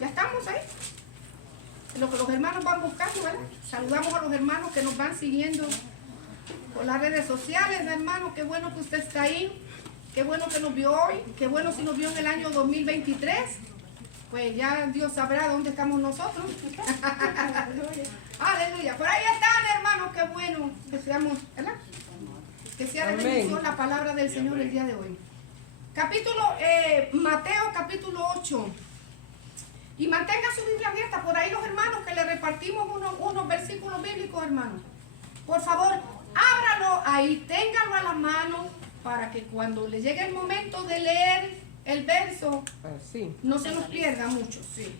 Ya estamos ahí. Lo que los hermanos van buscando, ¿verdad? Saludamos a los hermanos que nos van siguiendo por las redes sociales, hermano. Qué bueno que usted está ahí. Qué bueno que nos vio hoy. Qué bueno si nos vio en el año 2023. Pues ya Dios sabrá dónde estamos nosotros. Aleluya. Por ahí están, hermanos. Qué bueno que seamos, ¿verdad? Que sea de bendición la palabra del Señor el día de hoy. Mateo capítulo 8. Y mantenga su Biblia abierta. Por ahí los hermanos que le repartimos unos versículos bíblicos, hermanos. Por favor, ábralo ahí, téngalo a la mano para que cuando le llegue el momento de leer el verso, no se nos pierda mucho. Sí.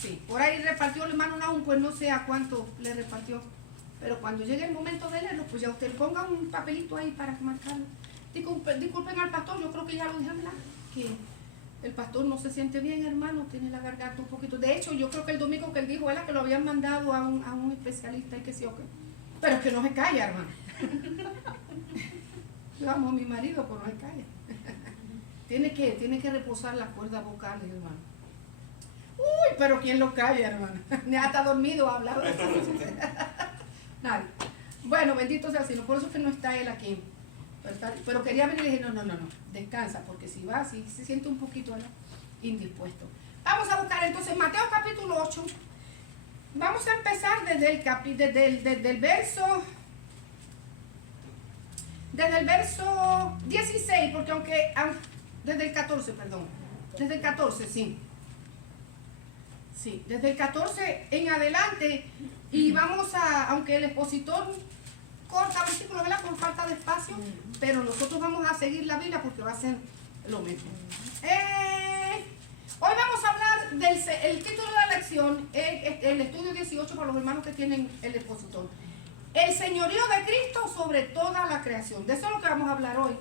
Sí. Por ahí repartió el hermano Nahum, pues no sé a cuánto le repartió. Pero cuando llegue el momento de leerlo, pues ya usted le ponga un papelito ahí para marcarlo. Disculpen al pastor, yo creo que ya lo dije, ¿verdad? Que el pastor no se siente bien, hermano, tiene la garganta un poquito. De hecho, yo creo que el domingo que él dijo era que lo habían mandado a un especialista y que sí o qué. Pero es que no se calla, hermano. Yo amo a mi marido, pero no se calla. tiene que reposar las cuerdas vocales, hermano. Uy, pero ¿quién lo calla, hermano? Ni hasta dormido ha hablado. Nadie. Bueno, bendito sea el Señor, por eso es que no está él aquí. Pero quería venir y le dije, no, descansa, porque si va, si se siente un poquito indispuesto. Vamos a buscar entonces Mateo capítulo 8. Vamos a empezar desde el verso 16, porque desde el 14, perdón. Desde el 14, sí. Sí, desde el 14 en adelante. Y vamos aunque el expositor corta versículo, ¿verdad? Por falta de espacio, pero nosotros vamos a seguir la Biblia porque va a ser lo mismo. Hoy vamos a hablar el título de la lección, el estudio 18 para los hermanos que tienen el expositor. El señorío de Cristo sobre toda la creación. De eso es lo que vamos a hablar hoy,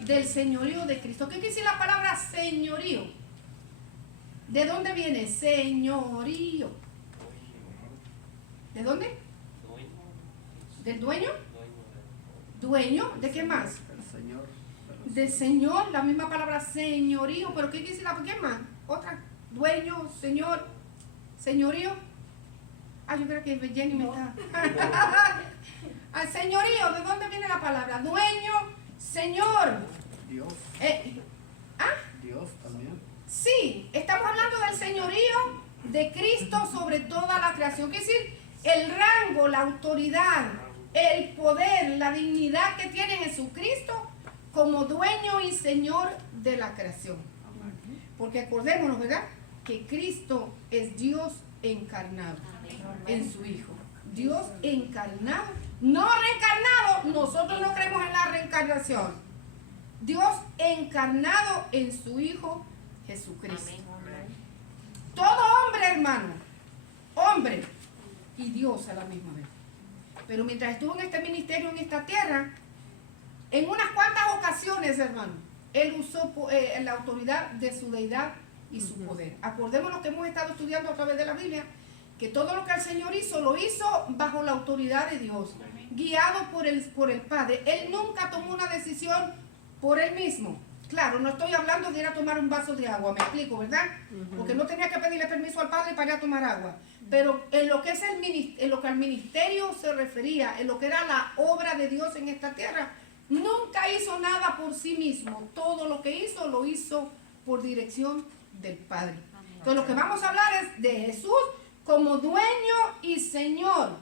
del señorío de Cristo. ¿Qué quiere decir la palabra señorío? ¿De dónde viene? Señorío. ¿De dónde? ¿Del dueño? ¿Dueño? ¿De qué más? Señor. Del Señor, la misma palabra señorío. ¿Pero qué quiere decir qué más? Otra. Dueño, señor, señorío. Yo creo que Jenny me está. Al señorío, ¿de dónde viene la palabra? Dueño, señor. Dios. Dios también. Sí, estamos hablando del señorío de Cristo sobre toda la creación. Quiere decir, el rango, la autoridad, el poder, la dignidad que tiene Jesucristo como dueño y señor de la creación. Porque acordémonos, ¿verdad? Que Cristo es Dios encarnado en su Hijo. Dios encarnado, no reencarnado. Nosotros no creemos en la reencarnación. Dios encarnado en su Hijo Jesucristo. Todo hombre, hermano, hombre y Dios a la misma vez. Pero mientras estuvo en este ministerio, en esta tierra, en unas cuantas ocasiones, hermano, él usó la autoridad de su deidad y su poder. Acordémonos que hemos estado estudiando a través de la Biblia, que todo lo que el Señor hizo, lo hizo bajo la autoridad de Dios, guiado por el Padre. Él nunca tomó una decisión por él mismo. Claro, no estoy hablando de ir a tomar un vaso de agua, me explico, ¿verdad? Porque no tenía que pedirle permiso al Padre para ir a tomar agua. Pero en lo que es en lo que al ministerio se refería, en lo que era la obra de Dios en esta tierra, nunca hizo nada por sí mismo. Todo lo que hizo, lo hizo por dirección del Padre. Entonces lo que vamos a hablar es de Jesús como dueño y señor.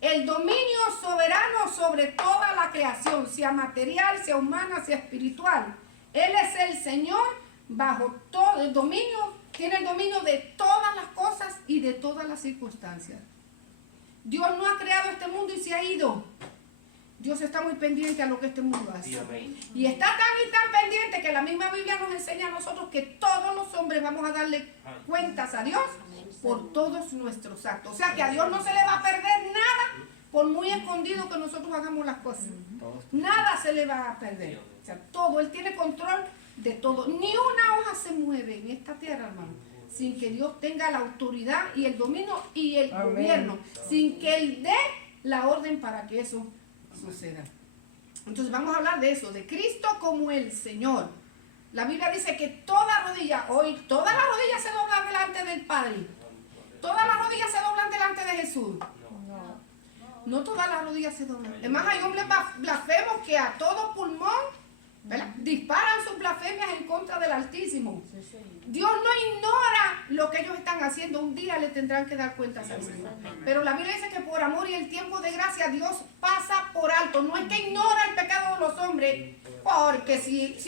El dominio soberano sobre toda la creación, sea material, sea humana, sea espiritual. Él es el Señor bajo todo el dominio, tiene el dominio de todas las cosas y de todas las circunstancias. Dios no ha creado este mundo y se ha ido. Dios está muy pendiente a lo que este mundo hace. Y está tan y tan pendiente que la misma Biblia nos enseña a nosotros que todos los hombres vamos a darle cuentas a Dios por todos nuestros actos. O sea que a Dios no se le va a perder nada por muy escondido que nosotros hagamos las cosas. Nada se le va a perder. O sea, todo, Él tiene control de todo. Ni una hoja se mueve en esta tierra, hermano, sin que Dios tenga la autoridad y el dominio y el gobierno, sin que Él dé la orden para que eso suceda. Entonces vamos a hablar de eso, de Cristo como el Señor. La Biblia dice que toda rodilla, hoy toda la rodilla se dobla delante Padre. Todas las rodillas se doblan delante de Jesús. No todas las rodillas se doblan. Además, hay hombres blasfemos que a todo pulmón, ¿verdad?, disparan sus blasfemias en contra del Altísimo. Dios no ignora lo que ellos están haciendo. Un día le tendrán que dar cuentas al Señor. Pero la Biblia dice que por amor y el tiempo de gracia Dios pasa por alto. No es que ignora el pecado de los hombres, porque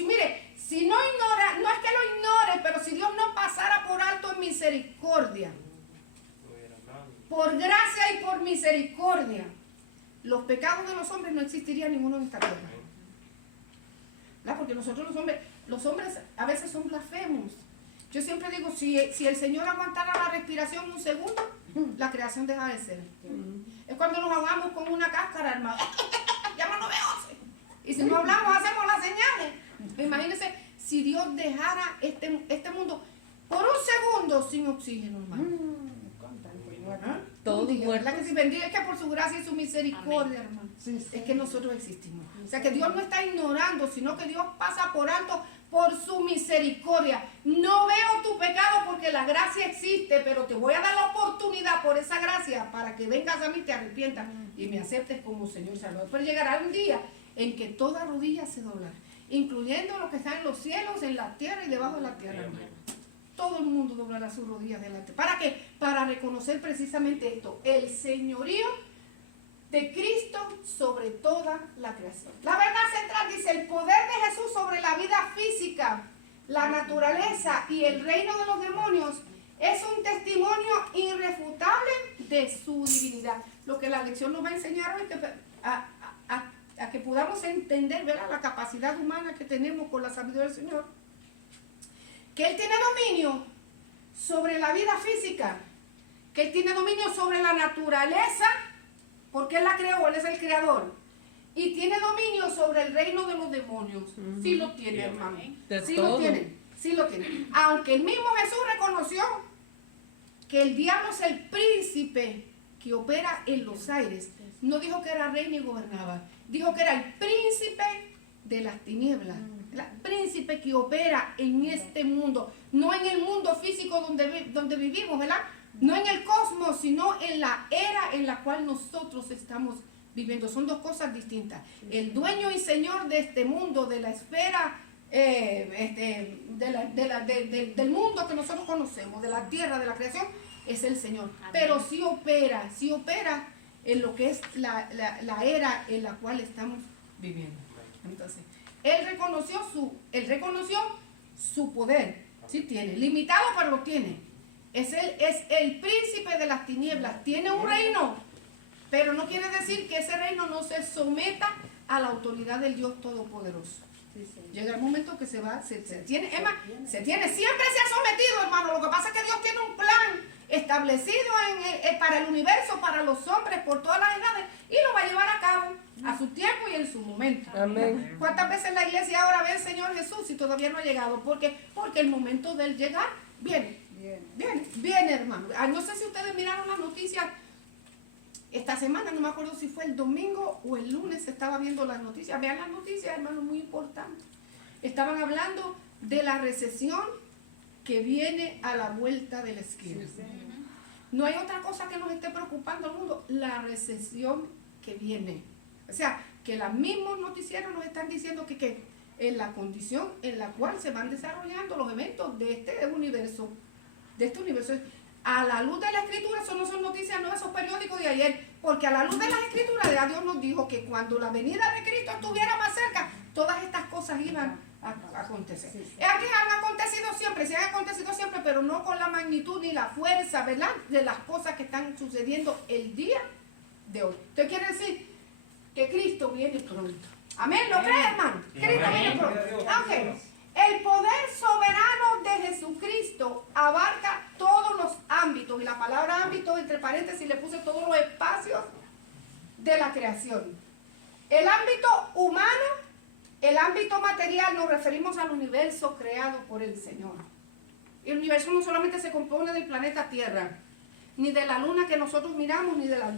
mire, si no ignora, no es que lo ignore, pero si Dios no pasara por alto en misericordia, por gracia y por misericordia, los pecados de los hombres no existiría ninguno en esta tierra. ¿Verdad? Porque nosotros los hombres a veces son blasfemos. Yo siempre digo, si el Señor aguantara la respiración un segundo, la creación deja de ser. Es cuando nos ahogamos con una cáscara, hermano. Llámanos Beyoncé. Y si no hablamos, hacemos las señales. Imagínense si Dios dejara este mundo por un segundo sin oxígeno, hermano. Todo ¿verdad que si bendiga? Es que por su gracia y su misericordia, hermano, es que nosotros existimos. O sea que Dios no está ignorando, sino que Dios pasa por alto por su misericordia. No veo tu pecado porque la gracia existe, pero te voy a dar la oportunidad por esa gracia para que vengas a mí, te arrepientas y me aceptes como Señor Salvador. Pero llegará un día en que toda rodilla se doblará, incluyendo los que están en los cielos, en la tierra y debajo de la tierra, hermano. Todo el mundo doblará sus rodillas delante. ¿Para qué? Para reconocer precisamente esto, el señorío de Cristo sobre toda la creación. La verdad central dice, el poder de Jesús sobre la vida física, la naturaleza y el reino de los demonios es un testimonio irrefutable de su divinidad. Lo que la lección nos va a enseñar hoy es que a que podamos entender, ¿verdad?, la capacidad humana que tenemos con la sabiduría del Señor. Que Él tiene dominio sobre la vida física, que Él tiene dominio sobre la naturaleza, porque Él la creó, Él es el creador, y tiene dominio sobre el reino de los demonios. Sí lo tiene, hermano. Sí lo tiene, sí lo tiene. Aunque el mismo Jesús reconoció que el diablo es el príncipe que opera en los aires, no dijo que era rey ni gobernaba, dijo que era el príncipe de las tinieblas. El príncipe que opera en este mundo, no en el mundo físico donde vivimos, ¿verdad? No en el cosmos, sino en la era en la cual nosotros estamos viviendo. Son dos cosas distintas. El dueño y señor de este mundo, de la esfera, del mundo que nosotros conocemos, de la tierra, de la creación, es el Señor. Pero sí opera en lo que es la era en la cual estamos viviendo. Entonces, Él reconoció su poder, sí tiene, limitado pero lo tiene. Es el príncipe de las tinieblas, tiene un reino, pero no quiere decir que ese reino no se someta a la autoridad del Dios Todopoderoso. Llega el momento que se tiene, siempre se ha sometido, hermano. Lo que pasa es que Dios tiene un plan establecido para el universo, para los hombres, por todas las edades, y lo va a llevar a cabo a su tiempo y en su momento. Amén. ¿Cuántas veces la iglesia ahora ve al Señor Jesús y todavía no ha llegado? Porque el momento de él llegar viene, hermano. No sé si ustedes miraron las noticias esta semana, no me acuerdo si fue el domingo o el lunes, estaba viendo las noticias. Vean las noticias, hermano, muy importante. Estaban hablando de la recesión que viene a la vuelta de la esquina. No hay otra cosa que nos esté preocupando al mundo, la recesión que viene. O sea, que los mismos noticieros nos están diciendo que en la condición en la cual se van desarrollando los eventos de este universo, a la luz de la Escritura, eso no son noticias, no esos periódicos de ayer, porque a la luz de las Escrituras ya Dios nos dijo que cuando la venida de Cristo estuviera más cerca, todas estas cosas iban a acontecer. Es que han acontecido siempre, se han acontecido siempre, pero no con la magnitud ni la fuerza, ¿verdad?, de las cosas que están sucediendo el día de hoy. Usted quiere decir que Cristo viene pronto. Amén, ¿lo cree, hermano? Cristo viene pronto. Okay. El poder soberano de Jesucristo abarca todos los ámbitos, y la palabra ámbito, entre paréntesis, le puse todos los espacios de la creación. El ámbito humano, el ámbito material, nos referimos al universo creado por el Señor. El universo no solamente se compone del planeta Tierra, ni de la luna que nosotros miramos, ni de los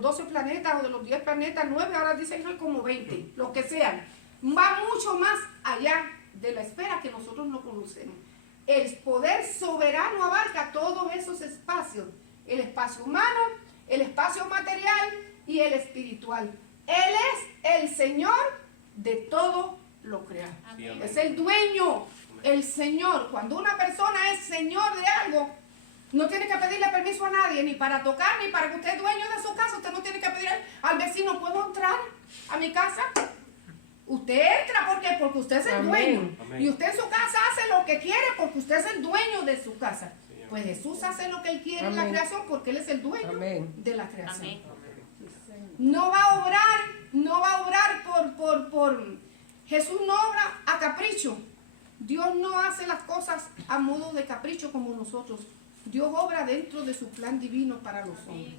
12 planetas o de los 10 planetas, 9, ahora dicen que hay como 20, los que sean. Va mucho más allá de la esfera que nosotros no conocemos. el poder soberano abarca todos esos espacios, el espacio humano, el espacio material y el espiritual. Él es el Señor de todo lo creado. Amén. Es el dueño, el Señor. Cuando una persona es Señor de algo, no tiene que pedirle permiso a nadie, ni para tocar, ni para que usted es dueño de su casa. Usted no tiene que pedirle al vecino, ¿puedo entrar a mi casa? Usted entra, ¿por qué? Porque usted es el Amén. dueño. Amén. Y usted en su casa hace lo que quiere porque usted es el dueño de su casa. Sí, amén. Pues Jesús hace lo que Él quiere en la Amén. creación porque Él es el dueño Amén. de la creación. Amén. No va a obrar por Jesús no obra a capricho. Dios no hace las cosas a modo de capricho como nosotros. Dios obra dentro de su plan divino para los hombres.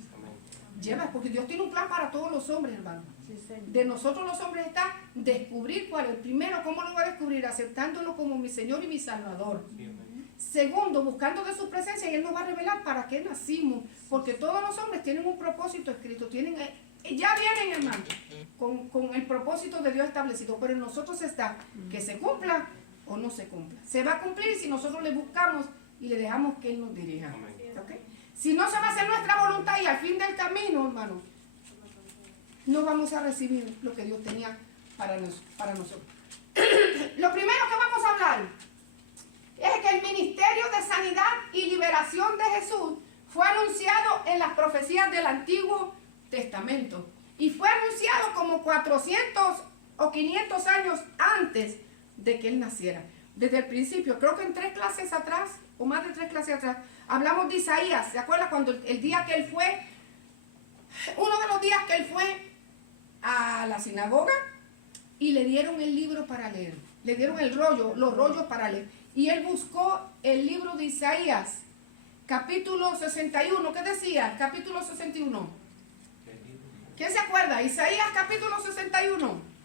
Lleva, porque Dios tiene un plan para todos los hombres, hermano. Sí, Señor. De nosotros los hombres está descubrir cuál es. El primero, ¿cómo lo voy a descubrir? Aceptándolo como mi Señor y mi Salvador. Sí, amén. Segundo, buscando de su presencia y Él nos va a revelar para qué nacimos. Porque todos los hombres tienen un propósito escrito. Ya vienen, hermano, con el propósito de Dios establecido. Pero en nosotros está que se cumpla o no se cumpla. Se va a cumplir si nosotros le buscamos y le dejamos que Él nos dirija. Amén. ¿Ok? Si no se va a hacer nuestra voluntad y al fin del camino, hermano, no vamos a recibir lo que Dios tenía para nosotros. Lo primero que vamos a hablar es que el ministerio de sanidad y liberación de Jesús fue anunciado en las profecías del Antiguo Testamento y fue anunciado como 400 o 500 años antes de que Él naciera. Desde el principio, creo que en 3 clases atrás, o más de 3 clases atrás, hablamos de Isaías. ¿Se acuerda cuando el día que Él fue, uno de los días que Él fue a la sinagoga y le dieron el libro para leer? Le dieron los rollos para leer. Y Él buscó el libro de Isaías, capítulo 61. ¿Qué decía? Capítulo 61. ¿Quién se acuerda? Isaías capítulo 61.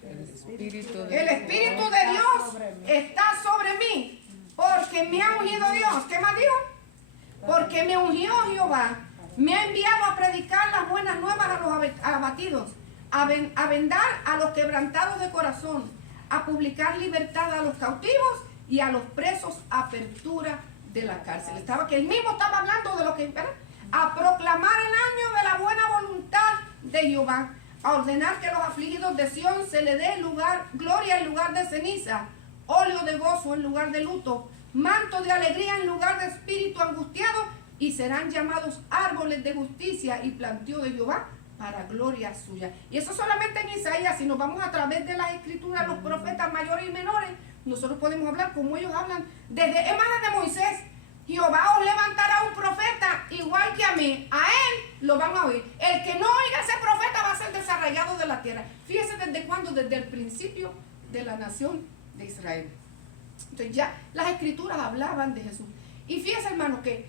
El Espíritu El Espíritu de Dios está sobre mí, porque me ha ungido Dios. ¿Qué más dijo? Porque me ungió Jehová, me ha enviado a predicar las buenas nuevas a los abatidos, a vendar a los quebrantados de corazón, a publicar libertad a los cautivos y a los presos apertura de la cárcel. Que él mismo estaba hablando de lo que, ¿verdad? A proclamar el año de la buena voluntad de Jehová, a ordenar que a los afligidos de Sión se le dé gloria en lugar de ceniza, óleo de gozo en lugar de luto, manto de alegría en lugar de espíritu angustiado, y serán llamados árboles de justicia y plantío de Jehová para gloria suya. Y eso solamente en Isaías. Si nos vamos a través de las escrituras, los profetas mayores y menores, nosotros podemos hablar como ellos hablan. Desde de Moisés: Jehová os levantará un profeta igual que a mí, a él lo van a oír. El que no oiga a ese profeta va a ser desarraigado de la tierra. Fíjese desde cuándo, desde el principio de la nación de Israel. Entonces ya las escrituras hablaban de Jesús. Y fíjese, hermano, que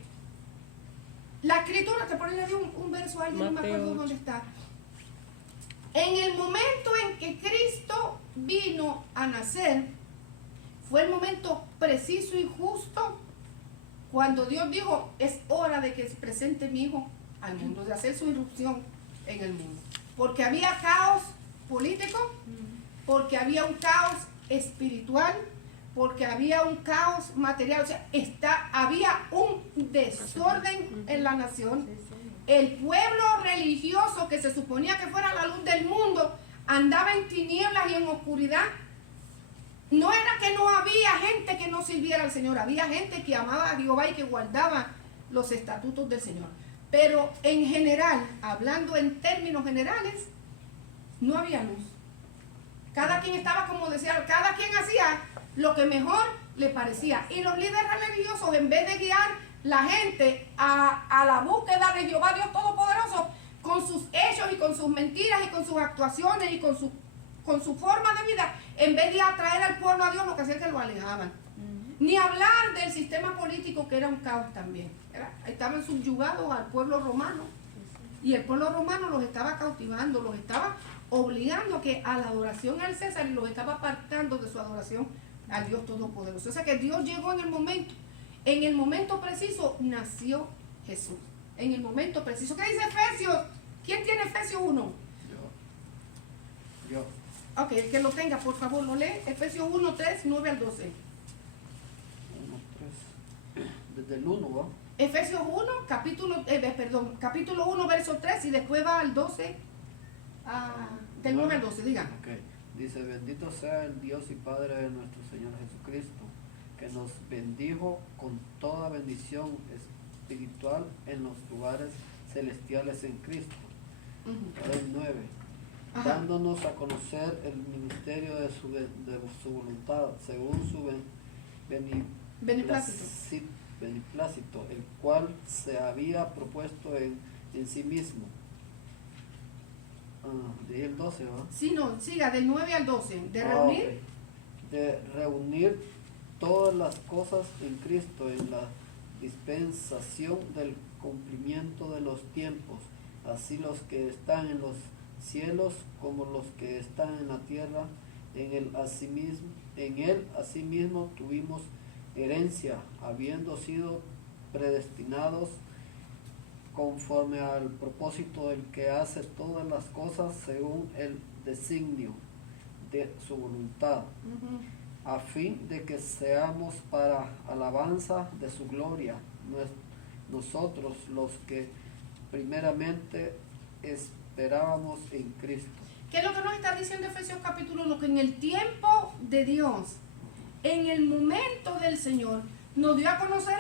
la escritura, te ponen un verso a alguien, no me acuerdo dónde está. En el momento en que Cristo vino a nacer, fue el momento preciso y justo cuando Dios dijo: es hora de que se presente mi hijo al mundo, de hacer su irrupción en el mundo. Porque había caos político, porque había un caos espiritual, porque había un caos material. O sea, había un desorden en la nación. El pueblo religioso, que se suponía que fuera la luz del mundo, andaba en tinieblas y en oscuridad. No era que no había gente que no sirviera al Señor, había gente que amaba a Jehová y que guardaba los estatutos del Señor. Pero en general, hablando en términos generales, no había luz. Cada quien estaba, como decía, cada quien hacía lo que mejor le parecía. Y los líderes religiosos, en vez de guiar la gente a la búsqueda de Jehová Dios Todopoderoso, con sus hechos y con sus mentiras y con sus actuaciones y con su forma de vida, en vez de atraer al pueblo a Dios, lo que hacía es que lo alejaban. Ni hablar del sistema político, que era un caos también, ¿verdad? Estaban subyugados al pueblo romano, y el pueblo romano los estaba cautivando, los estaba obligando a la adoración al César, y los estaba apartando de su adoración al Dios Todopoderoso. O sea que Dios llegó en el momento preciso nació Jesús. En el momento preciso. ¿Qué dice Efesios? ¿Quién tiene Efesios 1? Yo. Ok, el que lo tenga, por favor, lo lee. Efesios 1, 3, 9 al 12. desde el 1, ¿va? Efesios 1, capítulo 1, verso 3, y después va al 12, del 9 al 12, digan. Okay. Dice, bendito sea el Dios y Padre de nuestro Señor Jesucristo, que nos bendijo con toda bendición espiritual en los lugares celestiales en Cristo. El 9. Ajá. Dándonos a conocer el ministerio de su voluntad, según su beneplácito, el cual se había propuesto en sí mismo. De el 12, ¿verdad? Sí, no, siga, del 9 al 12, de reunir. Okay. De reunir todas las cosas en Cristo, en la dispensación del cumplimiento de los tiempos, así los que están en los cielos como los que están en la tierra. En él asimismo tuvimos herencia, habiendo sido predestinados conforme al propósito del que hace todas las cosas según el designio de su voluntad, a fin de que seamos para alabanza de su gloria, nosotros los que primeramente esperábamos en Cristo. ¿Qué es lo que nos está diciendo Efesios capítulo 1? Que en el tiempo de Dios, en el momento del Señor, nos dio a conocer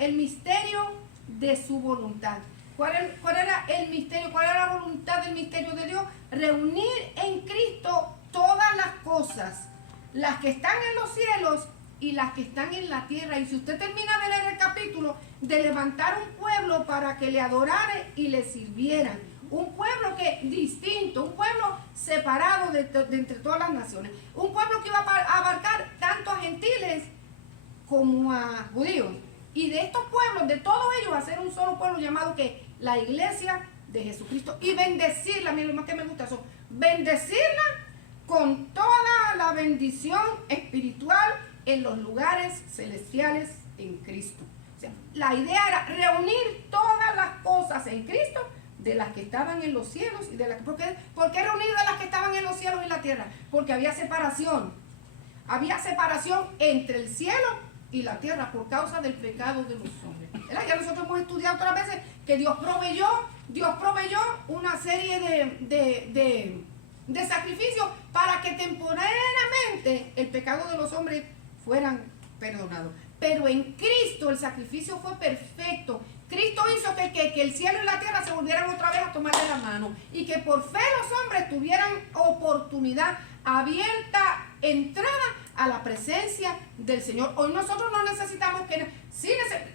el misterio de su voluntad. ¿Cuál era el misterio? ¿Cuál era la voluntad del misterio de Dios? Reunir en Cristo todas las cosas, las que están en los cielos y las que están en la tierra. Y si usted termina de leer el capítulo, de levantar un pueblo para que le adorara y le sirviera. Un pueblo distinto, un pueblo separado de entre todas las naciones. Un pueblo que iba a abarcar tanto a gentiles como a judíos. Y de estos pueblos, de todos ellos, hacer un solo pueblo llamado que la iglesia de Jesucristo. Y bendecirla, mira lo más que me gusta eso, bendecirla con toda la bendición espiritual en los lugares celestiales en Cristo. O sea, la idea era reunir todas las cosas en Cristo, de las que estaban en los cielos y de las que... ¿Por qué reunir de las que estaban en los cielos y la tierra? Porque había separación. Había separación entre el cielo y la tierra por causa del pecado de los hombres. Ya nosotros hemos estudiado otras veces que Dios proveyó una serie de sacrificios para que temporalmente el pecado de los hombres fueran perdonados. Pero en Cristo el sacrificio fue perfecto. Cristo hizo que el cielo y la tierra se volvieran otra vez a tomar de la mano y que por fe los hombres tuvieran oportunidad, abierta entrada a la presencia del Señor. Hoy nosotros no necesitamos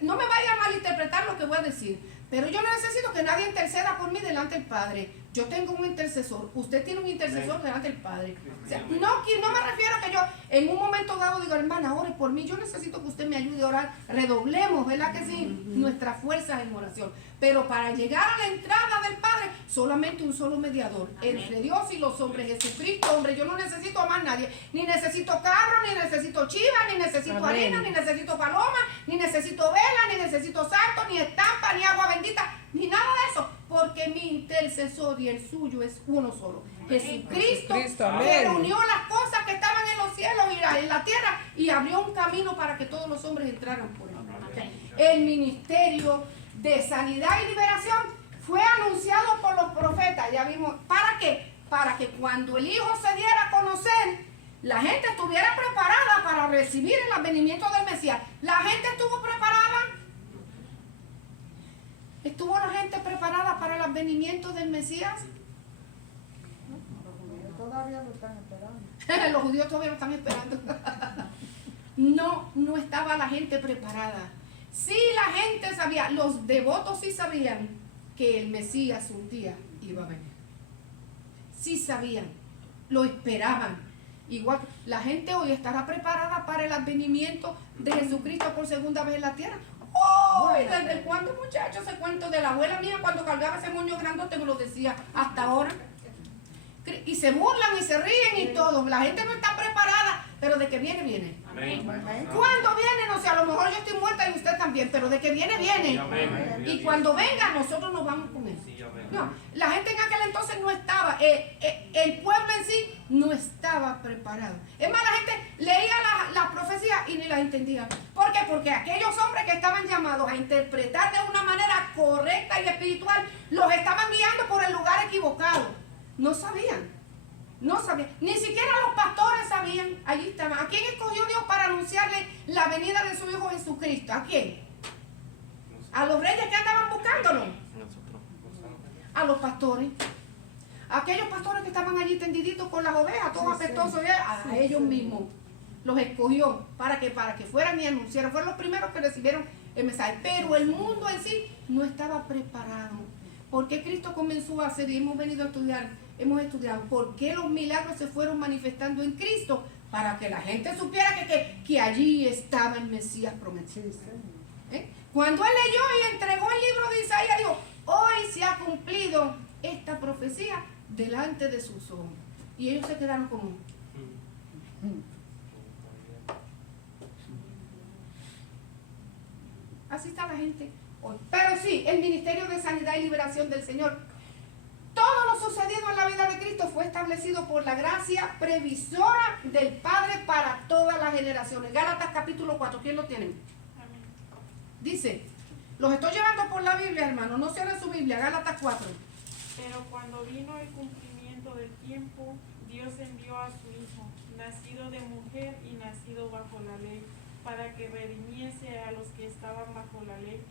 no me vaya a malinterpretar lo que voy a decir, pero yo no necesito que nadie interceda por mí delante del Padre. Yo tengo un intercesor, usted tiene un intercesor delante del Padre. O sea, no me refiero a que yo en un momento dado digo, hermana, ore por mí, yo necesito que usted me ayude a orar, redoblemos, ¿verdad que sí? Nuestras fuerzas en oración. Pero para llegar a la entrada del Padre, solamente un solo mediador, entre Dios y los hombres, Jesucristo. Hombre, yo no necesito a más nadie, ni necesito carro, ni necesito chiva, ni necesito harina, ni necesito paloma, ni necesito vela, ni necesito santo, ni estampa, ni agua bendita, ni nada de eso, porque mi intercesor y el suyo es uno solo. Jesucristo que reunió las cosas que estaban en los cielos y en la tierra y abrió un camino para que todos los hombres entraran por él. El ministerio de sanidad y liberación fue anunciado por los profetas, ya vimos. ¿Para qué? Para que cuando el Hijo se diera a conocer, la gente estuviera preparada para recibir el advenimiento del Mesías. La gente estuvo preparada. ¿Estuvo la gente preparada para el advenimiento del Mesías? Todavía lo están esperando. Los judíos todavía lo están esperando. No estaba la gente preparada. Sí, la gente sabía, los devotos sí sabían que el Mesías un día iba a venir. Sí sabían, lo esperaban. Igual, la gente hoy estará preparada para el advenimiento de Jesucristo por segunda vez en la tierra. ¡Oh! ¿Desde cuándo, muchachos? Ese cuento de la abuela mía cuando cargaba ese moño grandote me lo decía hasta ahora. Y se burlan y se ríen y todo. La gente no está preparada, pero de que viene, viene. Amén. Cuando viene, no sé, a lo mejor yo estoy muerta y usted también, pero de que viene, viene. Y cuando venga, nosotros nos vamos con él. No, la gente en aquel entonces no estaba. El pueblo en sí no estaba preparado. Es más, la gente leía las profecías y ni las entendía. ¿Por qué? Porque aquellos hombres que estaban llamados a interpretar de una manera correcta y espiritual, los estaban guiando por el lugar equivocado. No sabían. No sabían. Ni siquiera los pastores sabían. Allí estaban. ¿A quién escogió Dios para anunciarle la venida de su Hijo Jesucristo? ¿A quién? A los reyes que andaban buscándolo. A los pastores. Aquellos pastores que estaban allí tendiditos con las ovejas, todos apestosos, a ellos mismos los escogió para que fueran y anunciaran. Fueron los primeros que recibieron el mensaje. Pero el mundo en sí no estaba preparado. ¿Por qué Cristo comenzó a hacer? Y hemos venido a estudiar, hemos estudiado por qué los milagros se fueron manifestando en Cristo, para que la gente supiera que allí estaba el Mesías prometido. Cuando él leyó y entregó el libro de Isaías, dijo: hoy se ha cumplido esta profecía delante de sus ojos. Y ellos se quedaron como... Así está la gente hoy. Pero sí, el ministerio de sanidad y liberación del Señor, todo lo sucedido en la vida de Cristo fue establecido por la gracia previsora del Padre para todas las generaciones. Gálatas capítulo 4, ¿quién lo tiene? Dice, los estoy llevando por la Biblia, hermano, no cierren su Biblia, Gálatas 4. Pero cuando vino el cumplimiento del tiempo, Dios envió a su Hijo, nacido de mujer y nacido bajo la ley, para que redimiese a los que estaban bajo la ley,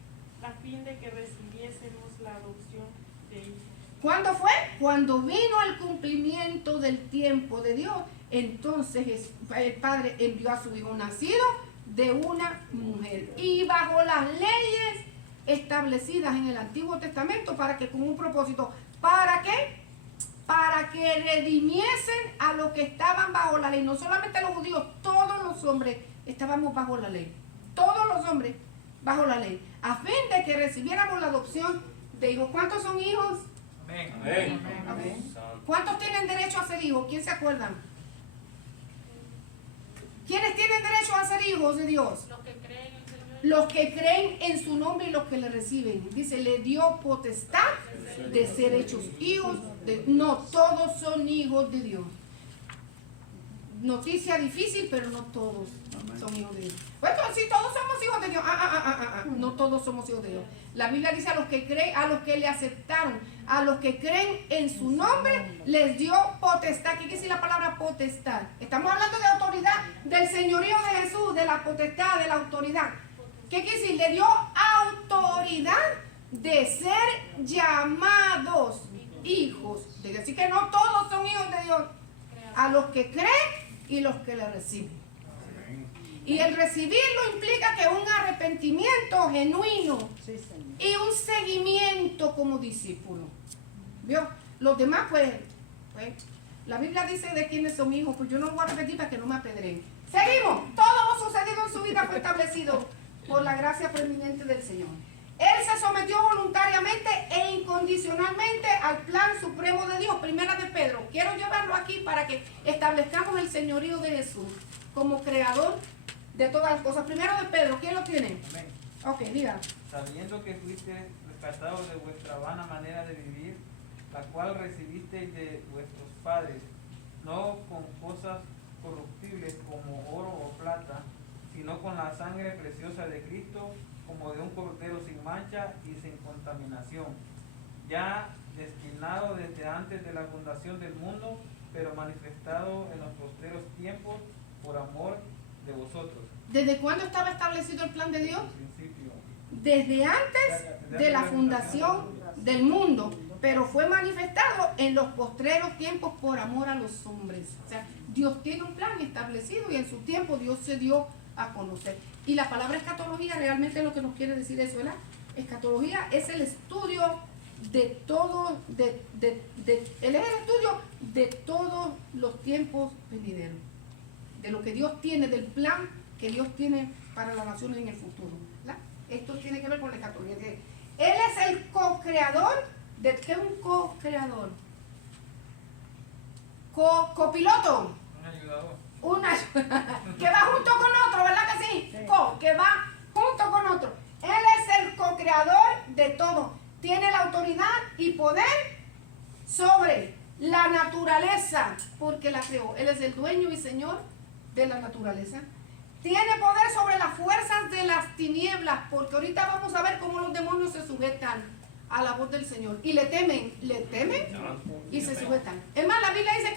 a fin de que recibiésemos la adopción de hijos. ¿Cuándo fue? Cuando vino el cumplimiento del tiempo de Dios, entonces el Padre envió a su Hijo nacido de una mujer y bajo las leyes establecidas en el Antiguo Testamento, para que con un propósito, ¿para qué? Para que redimiesen a los que estaban bajo la ley. No solamente los judíos, todos los hombres estábamos bajo la ley. Todos los hombres bajo la ley. A fin de que recibiéramos la adopción de hijos. ¿Cuántos son hijos? Amén. Amén. ¿Cuántos tienen derecho a ser hijos? ¿Quién se acuerdan? ¿Quiénes tienen derecho a ser hijos de Dios? Los que creen en el Señor. Los que creen en su nombre y los que le reciben. Dice, le dio potestad de ser hechos hijos. No todos son hijos de Dios. Noticia difícil, pero no todos son hijos de Dios. Bueno, si todos somos hijos de Dios, no todos somos hijos de Dios. La Biblia dice a los que creen, a los que le aceptaron, a los que creen en su nombre, les dio potestad. ¿Qué quiere decir la palabra potestad? Estamos hablando de autoridad, del señorío de Jesús, de la potestad, de la autoridad. ¿Qué quiere decir? Le dio autoridad de ser llamados hijos de Dios. Así que no todos son hijos de Dios. A los que creen y los que le reciben. Y el recibirlo implica que un arrepentimiento genuino y un seguimiento como discípulo. ¿Vio? Los demás, pues, la Biblia dice de quiénes son hijos, pues yo no lo voy a repetir para que no me apedreen. Seguimos. Todo lo sucedido en su vida fue establecido por la gracia preeminente del Señor. Él se sometió voluntariamente e incondicionalmente al plan supremo de Dios. Primera de Pedro. Quiero llevarlo aquí para que establezcamos el señorío de Jesús como creador de todas las cosas. Primero de Pedro. ¿Quién lo tiene? Amén. Ok, diga. Sabiendo que fuiste rescatados de vuestra vana manera de vivir, la cual recibisteis de vuestros padres, no con cosas corruptibles como oro o plata, sino con la sangre preciosa de Cristo, como de un cordero sin mancha y sin contaminación, ya destinado desde antes de la fundación del mundo, pero manifestado en los postreros tiempos por amor de vosotros. ¿Desde cuándo estaba establecido el plan de Dios? Al principio. Desde antes de la fundación del mundo, pero fue manifestado en los postreros tiempos por amor a los hombres. O sea, Dios tiene un plan establecido y en su tiempo Dios se dio a conocer. Y la palabra escatología realmente lo que nos quiere decir eso, ¿verdad? Escatología es el estudio de todo, él es el estudio de todos los tiempos venideros, de lo que Dios tiene, del plan que Dios tiene para las naciones en el futuro, ¿verdad? Esto tiene que ver con la escatología. Él es el co-creador. ¿De qué es un co-creador? Copiloto. Un ayudador. Que va junto con otro, ¿verdad que sí? Que va junto con otro. Él es el co-creador de todo. Tiene la autoridad y poder sobre la naturaleza, porque la creó. Él es el dueño y señor de la naturaleza. Tiene poder sobre las fuerzas de las tinieblas, porque ahorita vamos a ver cómo los demonios se sujetan a la voz del Señor. Y le temen y se sujetan. Es más, la Biblia dice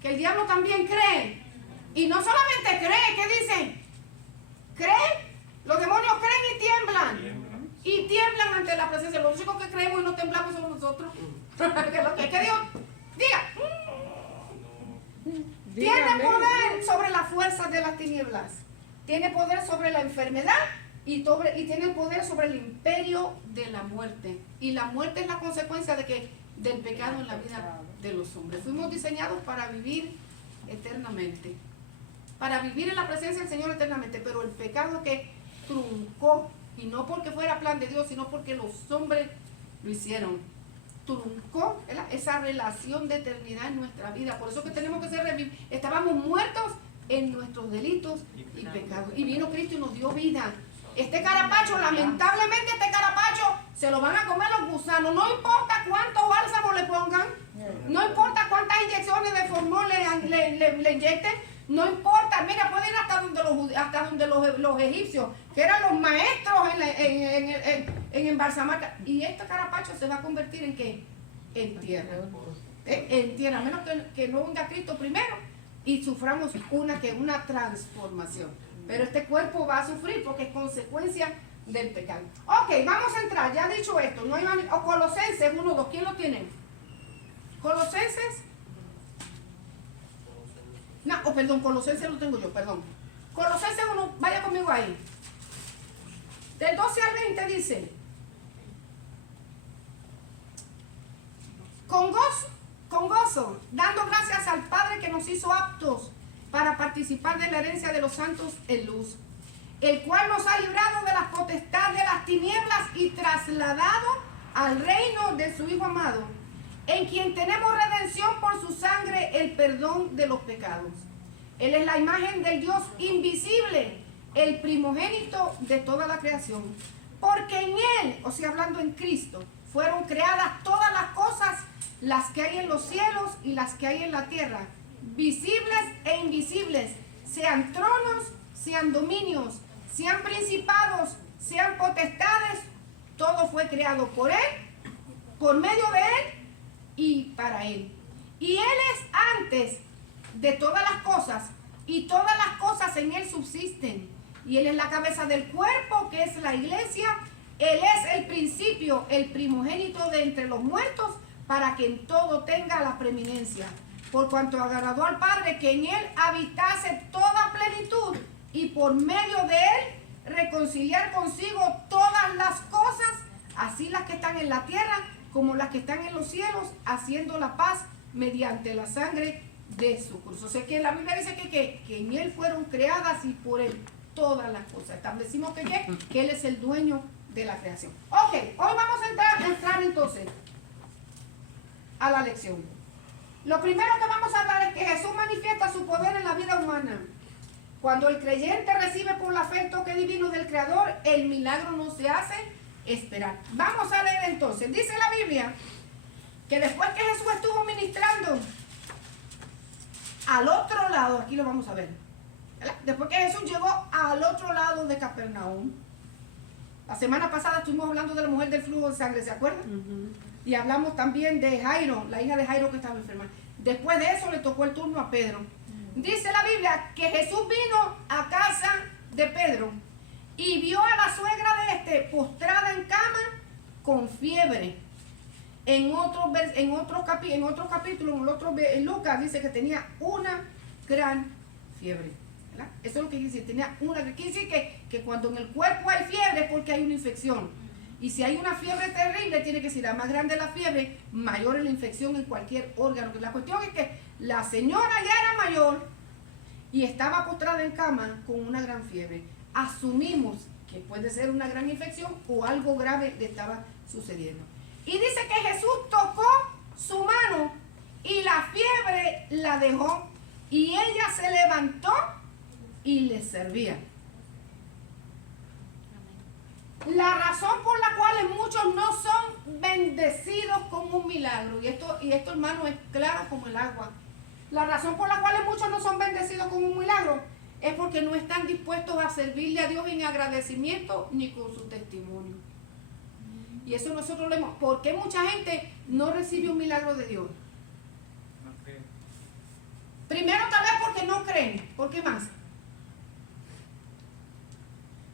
que el diablo también cree. Y no solamente cree, ¿qué dice? Cree. Los demonios creen y tiemblan. Y tiemblan ante la presencia. Los únicos que creemos y no temblamos somos nosotros. que Dios diga. Tiene poder sobre las fuerzas de las tinieblas. Tiene poder sobre la enfermedad y tiene poder sobre el imperio de la muerte. Y la muerte es la consecuencia del pecado en la vida de los hombres. Fuimos diseñados para vivir eternamente. Para vivir en la presencia del Señor eternamente. Pero el pecado que truncó, y no porque fuera plan de Dios, sino porque los hombres lo hicieron, truncó esa relación de eternidad en nuestra vida. Por eso que tenemos que ser revividos. Estábamos muertos en nuestros delitos y pecados. Y vino Cristo y nos dio vida. Este carapacho, lamentablemente este carapacho se lo van a comer los gusanos. No importa cuánto bálsamo le pongan, no importa cuántas inyecciones de formol le inyecten, no importa. Mira, pueden ir hasta donde los egipcios, que eran los maestros en embalsamar. Y este carapacho se va a convertir en ¿qué? En tierra. En tierra, a menos que no venga Cristo primero y suframos una transformación. Pero este cuerpo va a sufrir porque es consecuencia del pecado. Ok, vamos a entrar. Ya dicho esto, no hay Colosenses 1:2. ¿Quién lo tiene? Colosenses. No, perdón, Colosenses lo tengo yo, perdón. Colosenses 1, vaya conmigo ahí. Del 12 al 20 dice: con gozo, dando gracias al Padre que nos hizo aptos para participar de la herencia de los santos en luz, el cual nos ha librado de las potestades de las tinieblas y trasladado al reino de su Hijo amado, en quien tenemos redención por su sangre, el perdón de los pecados. Él es la imagen del Dios invisible, el primogénito de toda la creación, porque en Él, o sea, hablando en Cristo, fueron creadas todas las cosas, las que hay en los cielos y las que hay en la tierra, visibles e invisibles, sean tronos, sean dominios, sean principados, sean potestades. Todo fue creado por Él, por medio de Él y para Él. Y Él es antes de todas las cosas, y todas las cosas en Él subsisten. Y Él es la cabeza del cuerpo, que es la iglesia. Él es el principio, el primogénito de entre los muertos, para que en todo tenga la preeminencia. Por cuanto agradó al Padre que en Él habitase toda plenitud, y por medio de Él reconciliar consigo todas las cosas, así las que están en la tierra como las que están en los cielos, haciendo la paz mediante la sangre de su cruz. O sea que la Biblia dice que en Él fueron creadas y por Él todas las cosas. Establecimos que Él es el dueño de la creación. Ok, hoy vamos a entrar entonces a la lección. Lo primero que vamos a hablar es que Jesús manifiesta su poder en la vida humana. Cuando el creyente recibe por la fe el toque divino del Creador, el milagro no se hace esperar. Vamos a leer entonces. Dice la Biblia que después que Jesús estuvo ministrando al otro lado, aquí lo vamos a ver, ¿verdad? Después que Jesús llegó al otro lado de Capernaum, la semana pasada estuvimos hablando de la mujer del flujo de sangre, ¿se acuerdan? Y hablamos también de Jairo, la hija de Jairo que estaba enferma. Después de eso le tocó el turno a Pedro. Dice la Biblia que Jesús vino a casa de Pedro y vio a la suegra de este postrada en cama con fiebre. En otro capítulo, en Lucas dice que tenía una gran fiebre, ¿verdad? Eso es lo que dice, tenía quiere decir que cuando en el cuerpo hay fiebre es porque hay una infección. Y si hay una fiebre terrible, tiene que ser, a más grande la fiebre, mayor es la infección en cualquier órgano. La cuestión es que la señora ya era mayor y estaba postrada en cama con una gran fiebre. Asumimos que puede ser una gran infección o algo grave le estaba sucediendo. Y dice que Jesús tocó su mano y la fiebre la dejó y ella se levantó y le servía. La razón por la cual muchos no son bendecidos con un milagro, y esto hermano es claro como el agua. La razón por la cual muchos no son bendecidos con un milagro es porque no están dispuestos a servirle a Dios en agradecimiento ni con su testimonio. Y eso nosotros lo vemos. ¿Por qué mucha gente no recibe un milagro de Dios? No creo. Primero tal vez porque no creen. ¿Por qué más?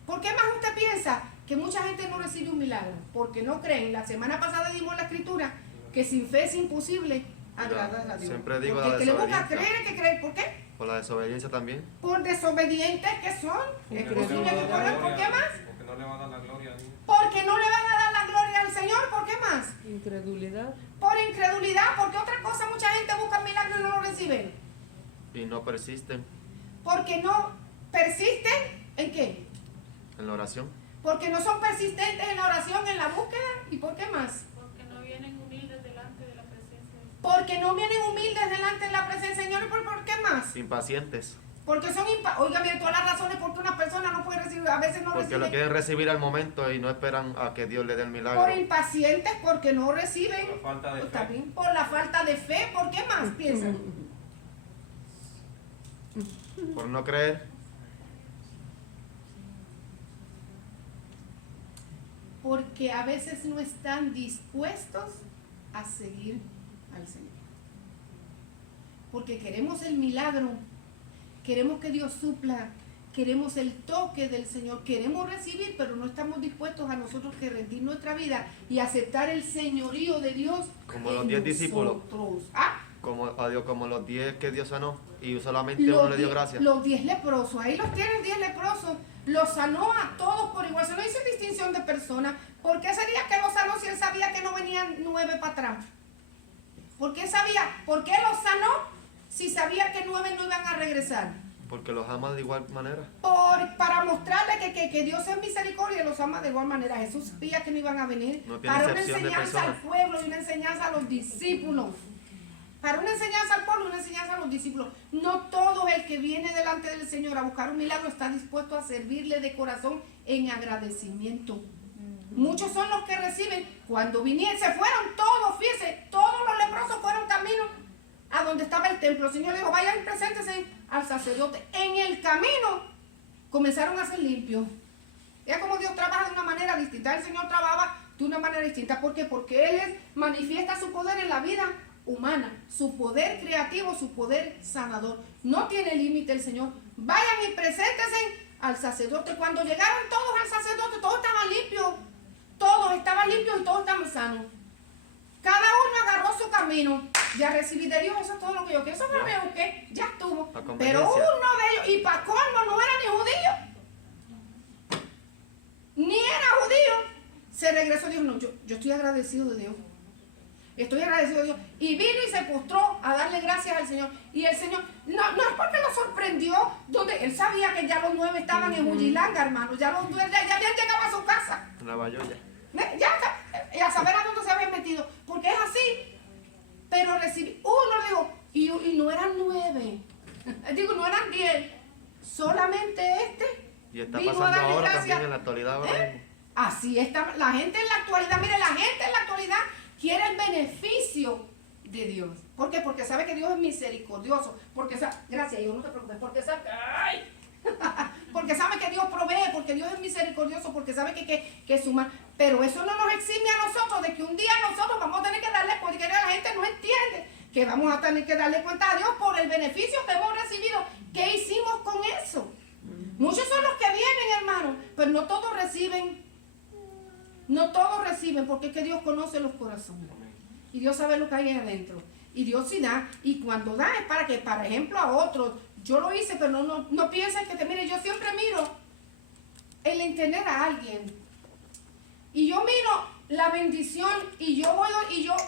¿Por qué más usted piensa que mucha gente no recibe un milagro? Porque no creen. La semana pasada dimos la escritura que sin fe es imposible agradar a Dios. Siempre digo porque la el que le busca desobediencia. creer hay que creer. ¿Por qué? Por la desobediencia también. Por desobedientes que son. Es Porque no le posible van a que dar corran. la ¿Por qué gloria, más? Porque no le van a dar la gloria a Dios. Porque no le van a dar la gloria al Señor. ¿Por qué más? Incredulidad. Por incredulidad. Porque otra cosa, mucha gente busca milagros y no lo reciben. Y no persisten Porque no persisten en qué. en la oración. Porque no son persistentes en la oración, en la búsqueda. ¿Y por qué más? Porque no vienen humildes delante de la presencia de Dios. Porque no vienen humildes delante de la presencia del Señor. ¿Y por qué más? Impacientes. Porque son Oiga, mire, todas las razones por qué una persona no puede recibir, a veces no Porque lo recibe. quieren recibir al momento y no esperan a que Dios le dé el Por milagro. impacientes, porque no reciben. Por la falta de Está fe. bien, por la falta de fe. ¿Por qué más piensan? Por no creer. Porque a veces no están dispuestos a seguir al Señor. Porque queremos el milagro, queremos que Dios supla, queremos el toque del Señor, queremos recibir, pero no estamos dispuestos a nosotros que rendir nuestra vida y aceptar el señorío de Dios. Como en los 10 discípulos. nosotros. Ah, Como a Dios, como los 10 que Dios sanó. Y solamente los uno le dio die- gracias. Los 10 leprosos, ahí los tienen 10 leprosos, los sanó a todos por igual, se no hizo distinción de personas. ¿Por qué sería que los sanó si él sabía que no venían 9 para atrás? ¿Por qué los sanó si sabía que 9 no iban a regresar? Porque los ama de igual manera. Para mostrarle que Dios es misericordia y los ama de igual manera. Jesús sabía que no iban a venir. No tiene Para una excepción de enseñanza al personas. pueblo y una enseñanza a los discípulos. Para una enseñanza al pueblo y una enseñanza a los discípulos. No todo el que viene delante del Señor a buscar un milagro está dispuesto a servirle de corazón en agradecimiento. Muchos son los que reciben. Cuando vinieron, se fueron todos, fíjense, todos los leprosos fueron camino a donde estaba el templo. El Señor le dijo, vayan y preséntense al sacerdote. En el camino comenzaron a ser limpios. Es como Dios trabaja de una manera distinta. El Señor trabaja de una manera distinta. ¿Por qué? Porque Él manifiesta su poder en la vida humana, su poder creativo, su poder sanador. No tiene límite el Señor. Vayan y preséntense al sacerdote. Cuando llegaron todos al sacerdote, todos estaban limpios. Todos estaban limpios y todos estaban sanos. Cada uno agarró su camino. Ya recibí de Dios, eso es todo lo que yo quiero. Eso no me busqué, ya estuvo. A conveniencia. Pero uno de ellos, y para colmo, no era ni judío. Ni era judío. Se regresó y dijo, no, yo estoy agradecido de Dios. Estoy agradecido de Dios. Y vino y se postró a darle gracias al Señor. Y el Señor, no es porque lo sorprendió, donde él sabía que ya los 9 estaban en Ujilanga, hermano. Ya los 9 ya habían llegado a su casa. Una bayolla. Ya a saber a dónde se habían metido. Porque es así. Pero recibí, uno dijo, y no eran 9. Digo, no eran 10. Solamente este. Y está vino a pasando darle ahora gracias. también en la actualidad. Ahora mismo. Así está la gente en la actualidad. Mire, la gente en la actualidad quiere el beneficio de Dios. ¿Por qué? Porque sabe que Dios es misericordioso. Gracias, Dios, no te preocupes. Porque sabe que Dios provee, porque Dios es misericordioso, porque sabe que es humano. Pero eso no nos exime a nosotros de que un día nosotros vamos a tener que darle, porque la gente no entiende que vamos a tener que darle cuenta a Dios por el beneficio que hemos recibido. ¿Qué hicimos con eso? Muchos son los que vienen, hermano, pero no todos reciben. No todos reciben, porque es que Dios conoce los corazones. Y Dios sabe lo que hay adentro. Y Dios sí da. Y cuando da es para que, por ejemplo, a otros. Yo lo hice, pero no piensen que mire, yo siempre miro el entender a alguien. Y yo miro la bendición y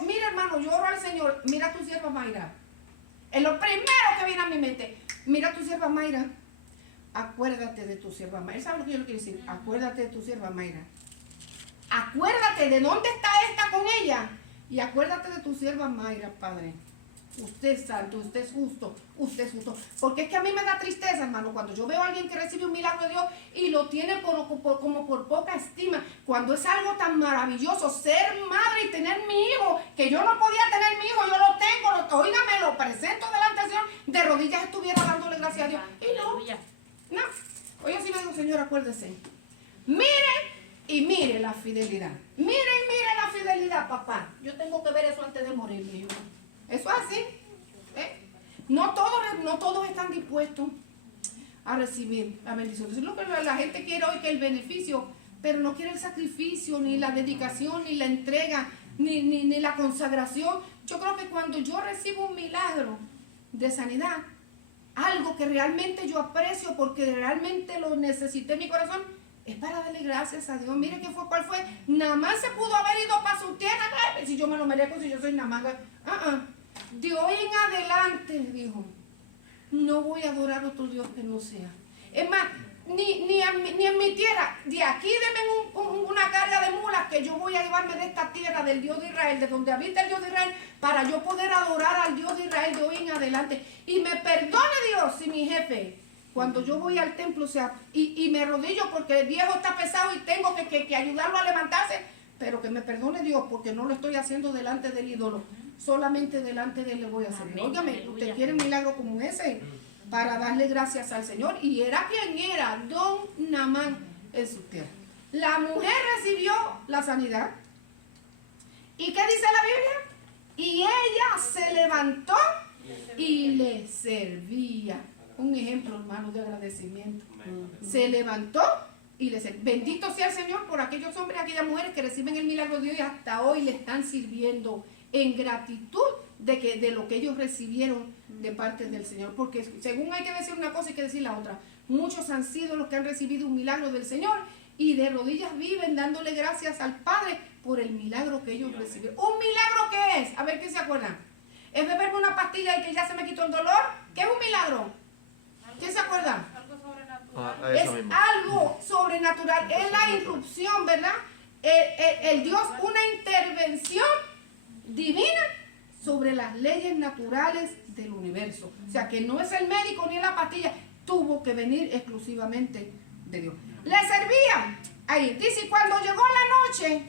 mira, hermano, yo oro al Señor. Mira a tu sierva Mayra. Es lo primero que viene a mi mente. Mira a tu sierva Mayra. Acuérdate de tu sierva Mayra. ¿Sabes lo que yo le quiero decir? Acuérdate de tu sierva Mayra. Acuérdate de dónde está esta con ella. Y acuérdate de tu sierva Mayra, Padre. usted es santo, usted es justo, usted es justo. Porque es que a mí me da tristeza, hermano, cuando yo veo a alguien que recibe un milagro de Dios y lo tiene como por poca estima, cuando es algo tan maravilloso, ser madre y tener mi hijo, que yo no podía tener mi hijo, yo lo tengo, oígame, lo presento delante del Señor, de rodillas estuviera dándole gracias a Dios. Y no, hoy así le digo, Señor, acuérdese, mire y mire la fidelidad, mire y mire la fidelidad, papá. Yo tengo que ver eso antes de morir, mi hijo. Eso es así. No todos están dispuestos a recibir la bendición. Eso es lo que la gente quiere hoy, que el beneficio, pero no quiere el sacrificio, ni la dedicación, ni la entrega, ni la consagración. Yo creo que cuando yo recibo un milagro de sanidad, algo que realmente yo aprecio porque realmente lo necesité en mi corazón, es para darle gracias a Dios. Mire cuál fue. Namán se pudo haber ido para su tierra. Si yo me lo merezco, si yo soy Namán. De hoy en adelante, dijo, no voy a adorar a otro Dios que no sea. Es más, ni en mi tierra, de aquí denme una carga de mulas que yo voy a llevarme de esta tierra del Dios de Israel, de donde habita el Dios de Israel, para yo poder adorar al Dios de Israel de hoy en adelante. Y me perdone Dios si mi jefe, cuando yo voy al templo, o sea, y me arrodillo porque el viejo está pesado y tengo que ayudarlo a levantarse, pero que me perdone Dios porque no lo estoy haciendo delante del ídolo. Solamente delante de él le voy a hacer. Óigame, usted quiere un milagro como ese para darle gracias al Señor. Y era quien era, don Namán en su tierra. La mujer recibió la sanidad. ¿Y qué dice la Biblia? Y ella se levantó y le servía. Un ejemplo, hermano, de agradecimiento. Se levantó y le servía. Bendito sea el Señor por aquellos hombres y aquellas mujeres que reciben el milagro de Dios y hasta hoy le están sirviendo en gratitud de lo que ellos recibieron de parte del Señor. Porque según hay que decir una cosa, hay que decir la otra. Muchos han sido los que han recibido un milagro del Señor y de rodillas viven dándole gracias al Padre por el milagro que ellos recibieron. ¿Un milagro qué es? A ver, ¿quién se acuerda? ¿Es beberme una pastilla y que ya se me quitó el dolor? ¿Qué es un milagro? ¿Quién se acuerda? Algo sobrenatural. Es algo sobrenatural. Es la irrupción, ¿verdad? El Dios, una intervención divina sobre las leyes naturales del universo. O sea, que no es el médico ni la pastilla, tuvo que venir exclusivamente de Dios. Le servían. Ahí dice, cuando llegó la noche,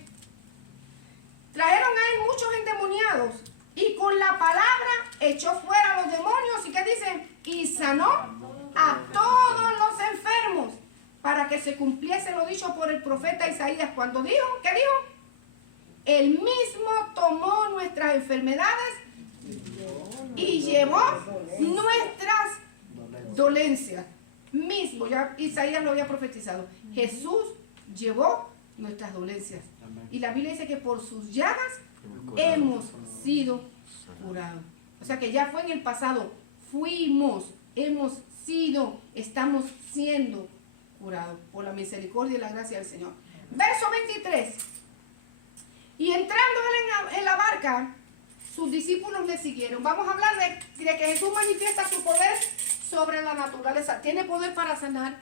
trajeron a él muchos endemoniados y con la palabra echó fuera a los demonios. ¿Y qué dice? Y sanó a todos los enfermos, para que se cumpliese lo dicho por el profeta Isaías cuando dijo, ¿qué dijo? Él mismo tomó nuestras enfermedades y llevó nuestras dolencias. Mismo, ya Isaías lo había profetizado. Jesús llevó nuestras dolencias. Y la Biblia dice que por sus llagas hemos sido curados. O sea que ya fue en el pasado. Fuimos, hemos sido, estamos siendo curados por la misericordia y la gracia del Señor. Verso 23. Y entrando él en la barca, sus discípulos le siguieron. Vamos a hablar de que Jesús manifiesta su poder sobre la naturaleza. Tiene poder para sanar.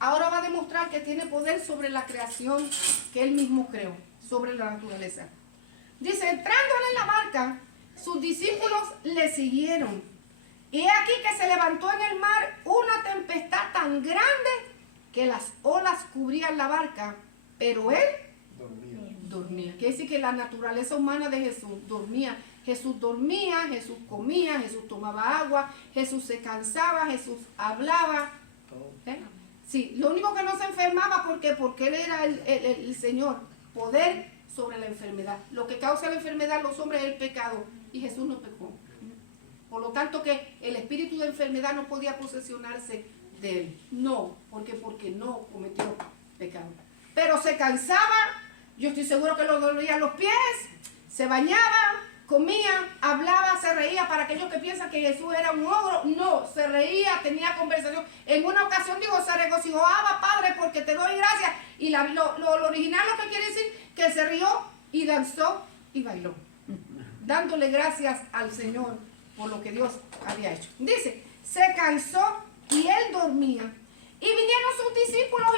Ahora va a demostrar que tiene poder sobre la creación que él mismo creó, sobre la naturaleza. Dice, entrando él en la barca, sus discípulos le siguieron. Y he aquí que se levantó en el mar una tempestad tan grande que las olas cubrían la barca, pero él dormía. Quiere decir que la naturaleza humana de Jesús dormía. Jesús dormía, Jesús comía, Jesús tomaba agua, Jesús se cansaba, Jesús hablaba. Sí, lo único que no se enfermaba, porque él era el Señor. Poder sobre la enfermedad. Lo que causa la enfermedad a los hombres es el pecado. Y Jesús no pecó. Por lo tanto que el espíritu de enfermedad no podía posesionarse de él. No, porque no cometió pecado. Pero se cansaba, yo estoy seguro que lo dolían los pies, se bañaba, comía, hablaba, se reía. Para aquellos que piensan que Jesús era un ogro, no, se reía, tenía conversación. En una ocasión dijo, se regocijó, Abba, Padre, porque te doy gracias. Y lo original lo que quiere decir, que se rió y danzó y bailó, dándole gracias al Señor por lo que Dios había hecho. Dice, se cansó y él dormía. Y vinieron sus discípulos y